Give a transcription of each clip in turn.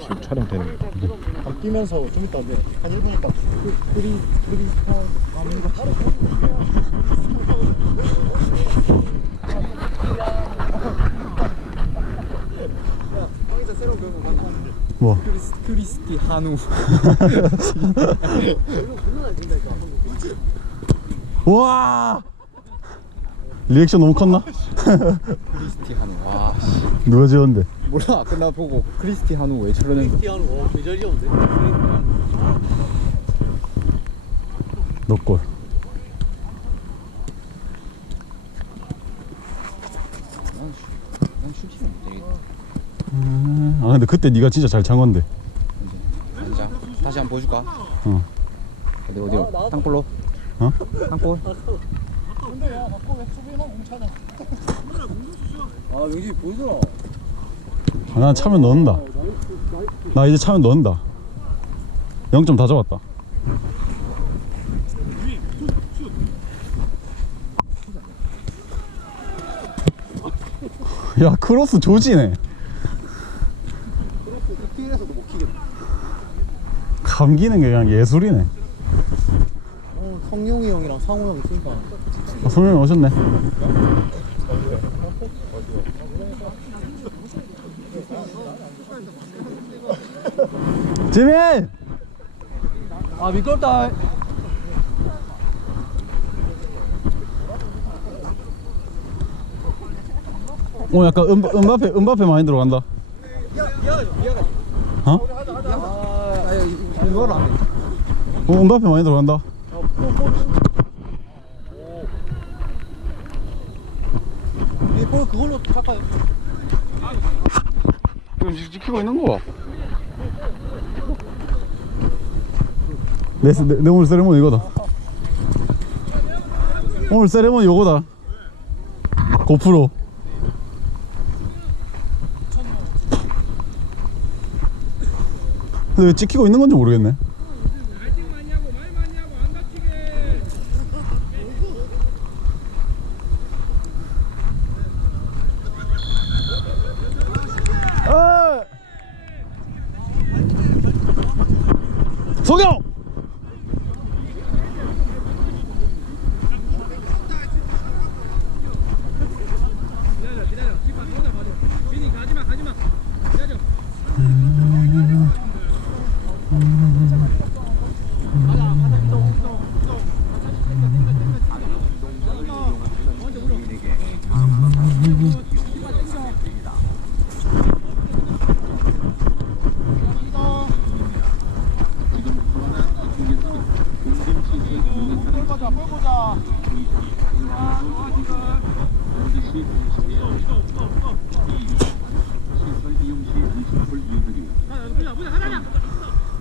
지금 촬영되는 거. 밥 뛰면서 좀 이따 이제 한 1분 있다 그, 프리 프리 스타일 하는 거 형이자 새로운 거 봤나? 뭐? 크리스, 크리스티 한우 와! 리액션 너무 컸나? 크리스티 한우 와 씨. 누가 지었는데? 몰라 끝나 보고 크리스티 한우 왜 저러는 거너 골. 난 슈팅은 되게 아 근데 그때 네가 진짜 잘 찬 건데. 앉아 다시 한번 보여줄까? 어. 어디 어디로? 땅볼로? 어? 땅볼? 아 명진이 보여줘라 아, 난 차면 넣는다. 나 이제 차면 넣는다. 0점 다 잡았다. 야 크로스 조지네. 감기는 게 그냥 예술이네. 어, 성용이 형이랑 상호 형 있으니까 아, 소명이 오셨네. 지민! 아 미끄럽다 오 약간 음, 음바페 음바페 많이 들어간다. 어? 어, 음바페 많이 들어간다. 그걸로 가까이 지금 지키고 있는 거. 내, 내, 내 오늘 세레모니 이거다. 오늘 세레모니 요거다. 고프로. 근데 왜 찍히고 있는 건지 모르겠네.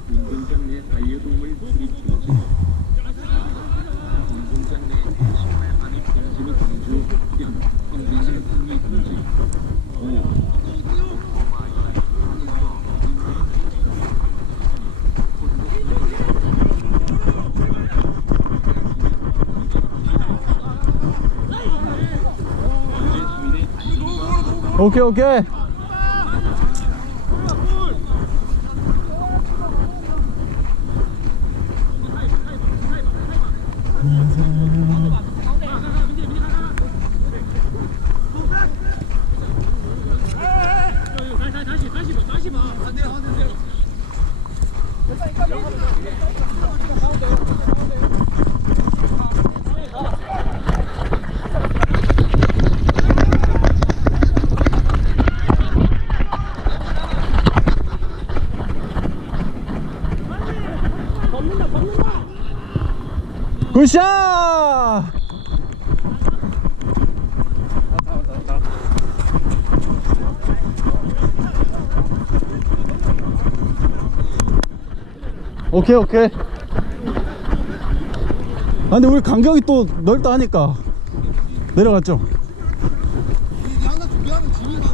운동장 내 반려동물 수립 금지 운동장 내 신발 안에 금지는 금주 연 컴퓨터 판매 금지 오케이, 오케이. 굿샷! 오케이 오케이. 아 근데 우리 간격이 또 넓다 하니까. 내려갔죠 항상 준비하면 지민이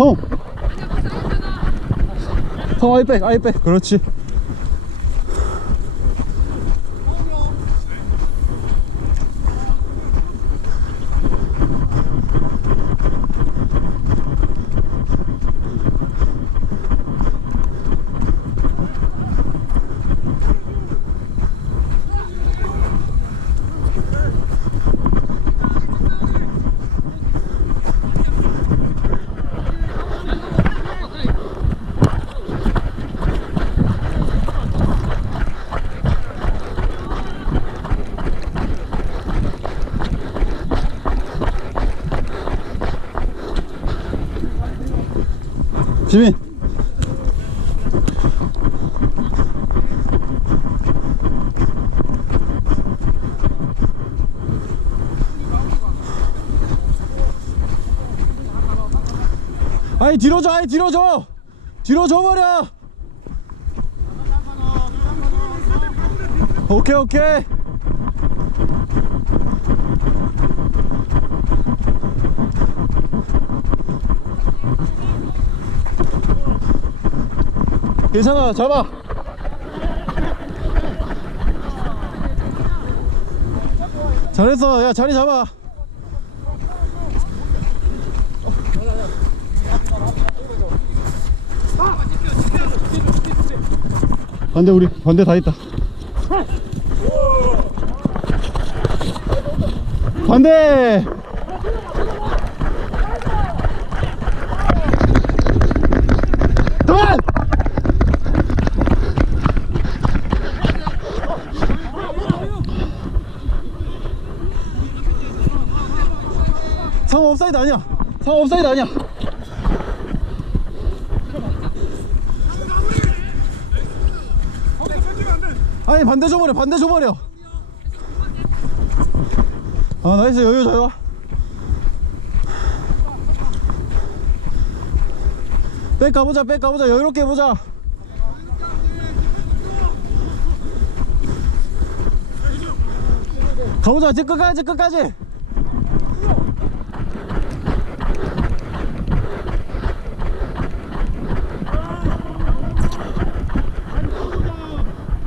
성우 성우 아이백 아이백 그렇지 지민. 아니 뒤로 줘 아니 뒤로 줘. 뒤로 줘버려. 오케이 오케이 괜찮아 잡아. 잘했어. 야 자리 잡아. 반대 우리 반대 다 있다. 반대 그만 상호 옵사이드 아니야. 상호 옵사이드 아니야. 아니 반대 줘버려 반대 줘버려 아 나이스. 여유 자유 백 가보자 백 가보자. 여유롭게 해보자. 가보자. 이제 끝까지 끝까지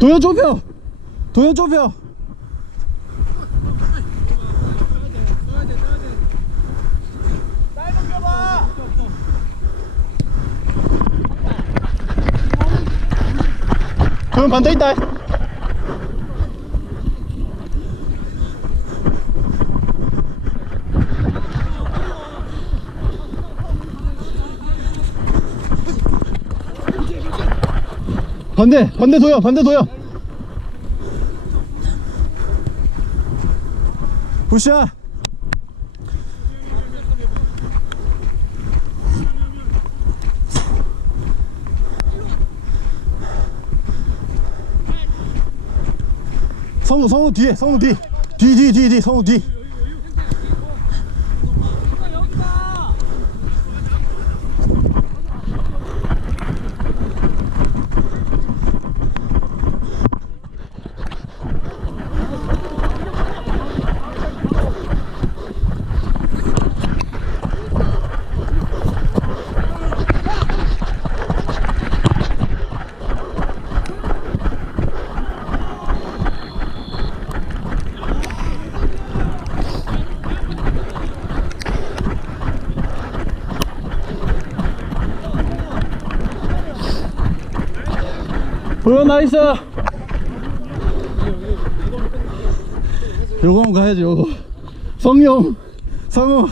도현 좁혀! 도현 좁혀! 그럼 반대 있다 반대 반대 도요 반대 도요. 굿샷 성우 성우 뒤에 성우 뒤. 뒤뒤뒤뒤 성우 뒤 도현 나이스. 요거 한번 가야지 요거. 성룡 성우